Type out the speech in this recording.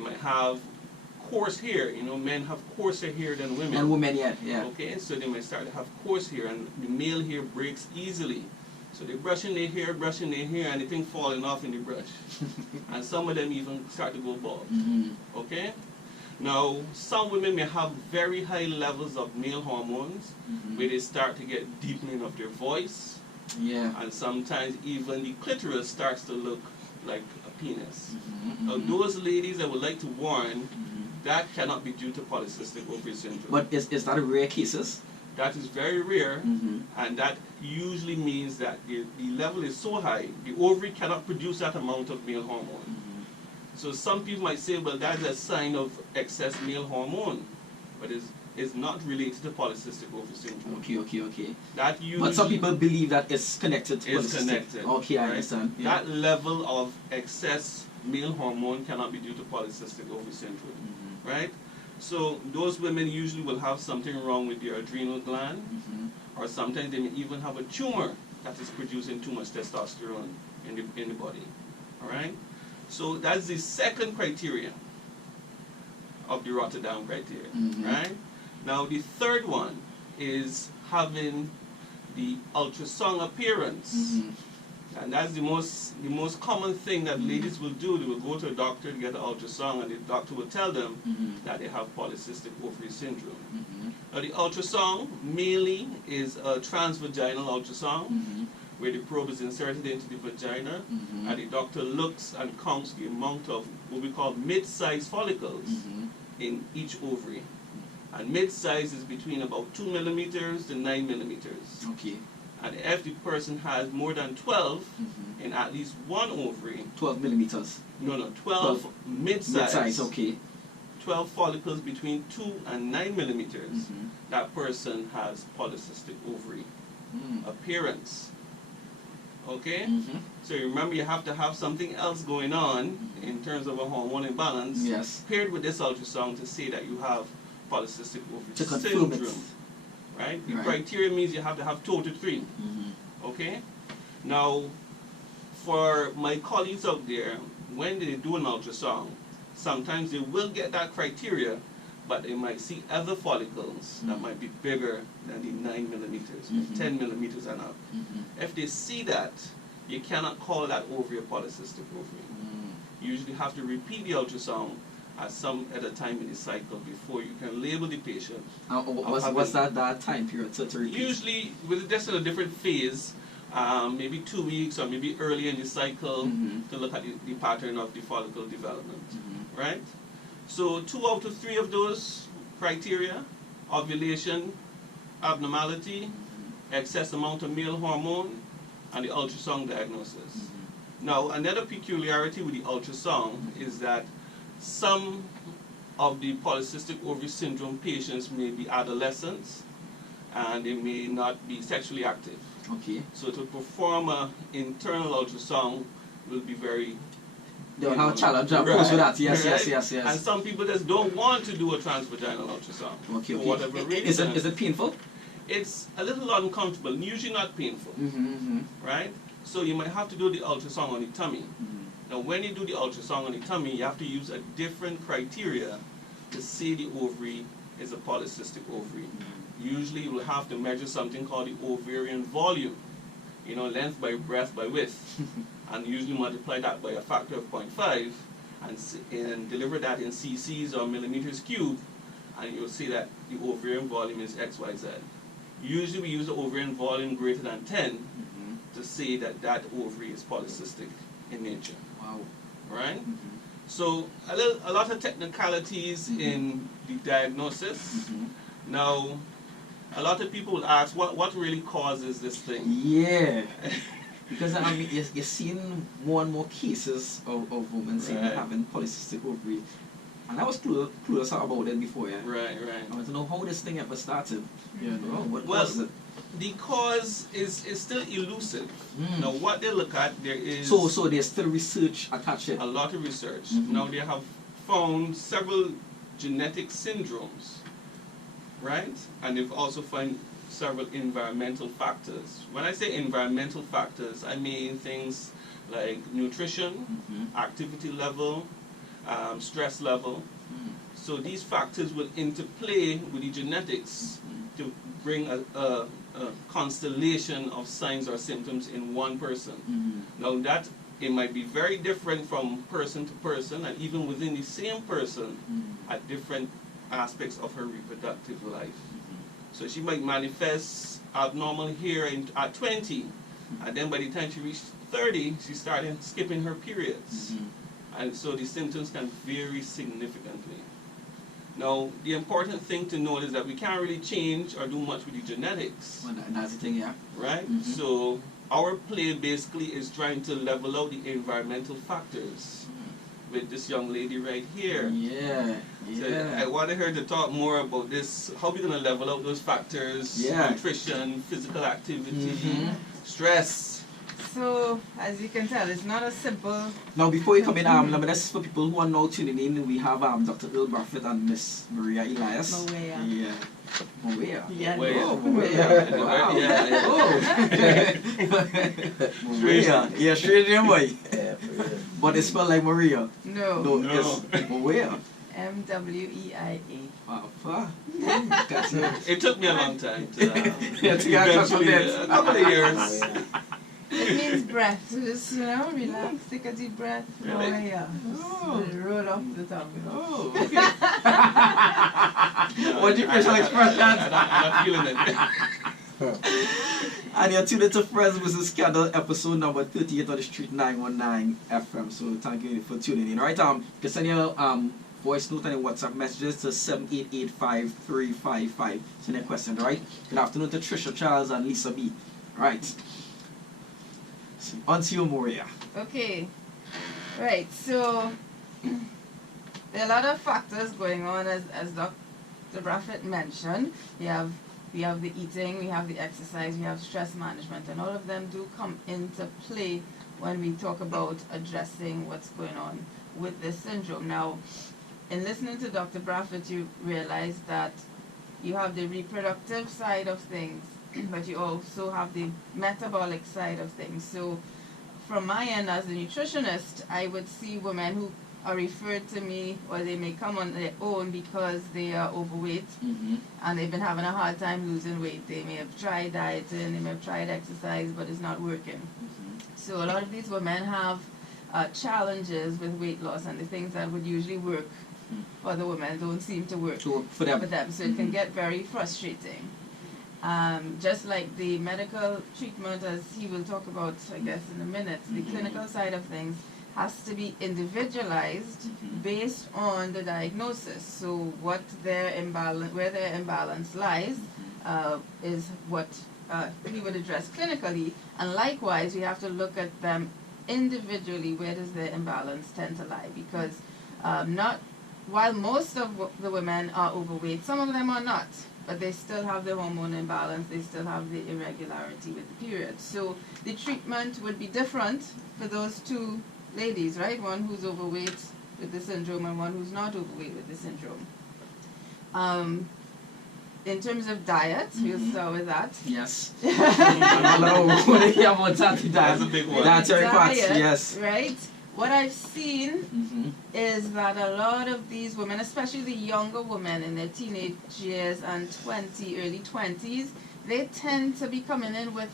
might have coarse hair. You know, men have coarser hair than women. And women, yeah. Okay, so they might start to have coarse hair, and the male hair breaks easily. So they're brushing their hair, and the thing falling off in the brush. And some of them even start to go bald. Okay? Now, some women may have very high levels of male hormones, where they start to get deepening of their voice. Yeah. And sometimes even the clitoris starts to look like a penis. Now, those ladies, I would like to warn, that cannot be due to polycystic ovary syndrome. But is that a rare cases? That is very rare, and that usually means that the level is so high, the ovary cannot produce that amount of male hormone. So some people might say, well, that's a sign of excess male hormone, but it's not related to polycystic ovary syndrome. Okay. That usually, but some people believe that it's connected to it's connected. Okay, I right? understand. Yeah. That level of excess male hormone cannot be due to polycystic ovary syndrome, right? So those women usually will have something wrong with their adrenal gland, or sometimes they may even have a tumor that is producing too much testosterone in the body. All right. So that's the second criteria of the Rotterdam criteria, right? Now the third one is having the ultrasound appearance. And that's the most common thing that ladies will do. They will go to a doctor to get an ultrasound, and the doctor will tell them that they have polycystic ovary syndrome. Now the ultrasound mainly is a transvaginal ultrasound, where the probe is inserted into the vagina, and the doctor looks and counts the amount of what we call mid-sized follicles in each ovary. And mid-size is between about 2 millimeters to 9 millimeters. Okay. And if the person has more than 12 in at least one ovary... 12 millimeters? No, 12 mid-size. Mid-size, okay. 12 follicles between 2 and 9 millimeters, that person has polycystic ovary appearance. Okay? So remember, you have to have something else going on in terms of a hormone imbalance paired with this ultrasound to say that you have polycystic ovary syndrome. Right? The criteria means you have to have 2 out of 3. Okay? Now, for my colleagues out there, when they do an ultrasound, sometimes they will get that criteria, but they might see other follicles that might be bigger than the 9 millimeters, 10 millimeters and up. If they see that, you cannot call that ovary a polycystic ovary. You usually have to repeat the ultrasound at a time in the cycle before you can label the patient. What's that time period to repeat? Usually, with just in a different phase, maybe 2 weeks or maybe early in the cycle to look at the pattern of the follicle development, right? So 2 out of 3 of those criteria, ovulation, abnormality, excess amount of male hormone, and the ultrasound diagnosis. Now, another peculiarity with the ultrasound is that some of the polycystic ovary syndrome patients may be adolescents and they may not be sexually active. Okay. So to perform an internal ultrasound will be very... They'll have a challenge, of course, with that. Yes. And some people just don't want to do a transvaginal ultrasound for whatever reason. Is it painful? It's a little uncomfortable, usually not painful, right? So you might have to do the ultrasound on the tummy. Now, when you do the ultrasound on the tummy, you have to use a different criteria to say the ovary is a polycystic ovary. Usually, you will have to measure something called the ovarian volume, you know, length by breadth by width, and usually multiply that by a factor of 0.5 and deliver that in cc's or millimeters cubed, and you'll see that the ovarian volume is XYZ. Usually, we use the ovarian volume greater than 10 to say that that ovary is polycystic in nature. Wow. Right? So a lot of technicalities in the diagnosis. Now, a lot of people will ask, what really causes this thing? Yeah. Because I mean, you're seeing more and more cases of women saying having polycystic ovary. And I was clueless about it before, Right. I want to know how this thing ever started. What causes it? The cause is still elusive. Now, what they look at, there is... So there's still research attached to it? A lot of research. Now, they have found several genetic syndromes, right? And they've also found several environmental factors. When I say environmental factors, I mean things like nutrition, activity level, stress level. So these factors will interplay with the genetics to bring a constellation of signs or symptoms in one person. Now that it might be very different from person to person, and even within the same person at different aspects of her reproductive life. So she might manifest abnormal hair at 20, and then by the time she reached 30, she started skipping her periods. And so the symptoms can vary significantly. Now, the important thing to note is that we can't really change or do much with the genetics. Well, that's the thing, yeah. Right? So our play basically is trying to level out the environmental factors with this young lady right here. Yeah. So I wanted her to talk more about this, how we're going to level out those factors, nutrition, physical activity, stress. So, as you can tell, it's not a simple... Now, before you come in, let me just, for people who are now tuning in, we have Dr. Earl Braffett and Miss Maria Elias. Moya. Yeah. Moya. Yeah. Oh, Moya. Wow. Yeah. Oh. Moya. Yeah, straight in, boy. Yeah, for real. But it's spelled like Maria. No. Yes. Moya. MWEIA. Wow, fuck. It took me a long time to Yeah, to get a couple a couple of years. It means breath. So just, relax, take a deep breath. Really? Moya. Oh. Roll off the tongue. Oh, okay. What do you facial expression? I'm not feeling it. And you're tuned into Friends vs. Scandal, episode number 38 on the Street 919 FM. So thank you for tuning in. Alright, you can send your voice note and your WhatsApp messages to 7885355. Send your question, alright? Good afternoon to Trisha Charles and Lisa B. Alright. So, on to you, Maria. Okay. Right, so there are a lot of factors going on, as Dr. Braffett mentioned. We have the eating, we have the exercise, we have stress management, and all of them do come into play when we talk about addressing what's going on with this syndrome. Now, in listening to Dr. Braffett, you realize that you have the reproductive side of things, but you also have the metabolic side of things. So from my end as a nutritionist, I would see women who are referred to me, or they may come on their own because they are overweight and they've been having a hard time losing weight. They may have tried dieting, they may have tried exercise, but it's not working. So a lot of these women have challenges with weight loss, and the things that would usually work for the women don't seem to work For them. So it can get very frustrating. Just like the medical treatment, as he will talk about, I guess, in a minute, the clinical side of things has to be individualized based on the diagnosis. So what their imbalance, where their imbalance lies, is what we would address clinically. And likewise, we have to look at them individually. Where does their imbalance tend to lie? Because while most of the women are overweight, some of them are not. But they still have the hormone imbalance, they still have the irregularity with the period. So the treatment would be different for those two ladies, right? One who's overweight with the syndrome and one who's not overweight with the syndrome. In terms of diet, we'll start with that. Yes. That's a big one. Dietary parts, Diet, yes. Right? What I've seen is that a lot of these women, especially the younger women in their teenage years and early 20s, they tend to be coming in with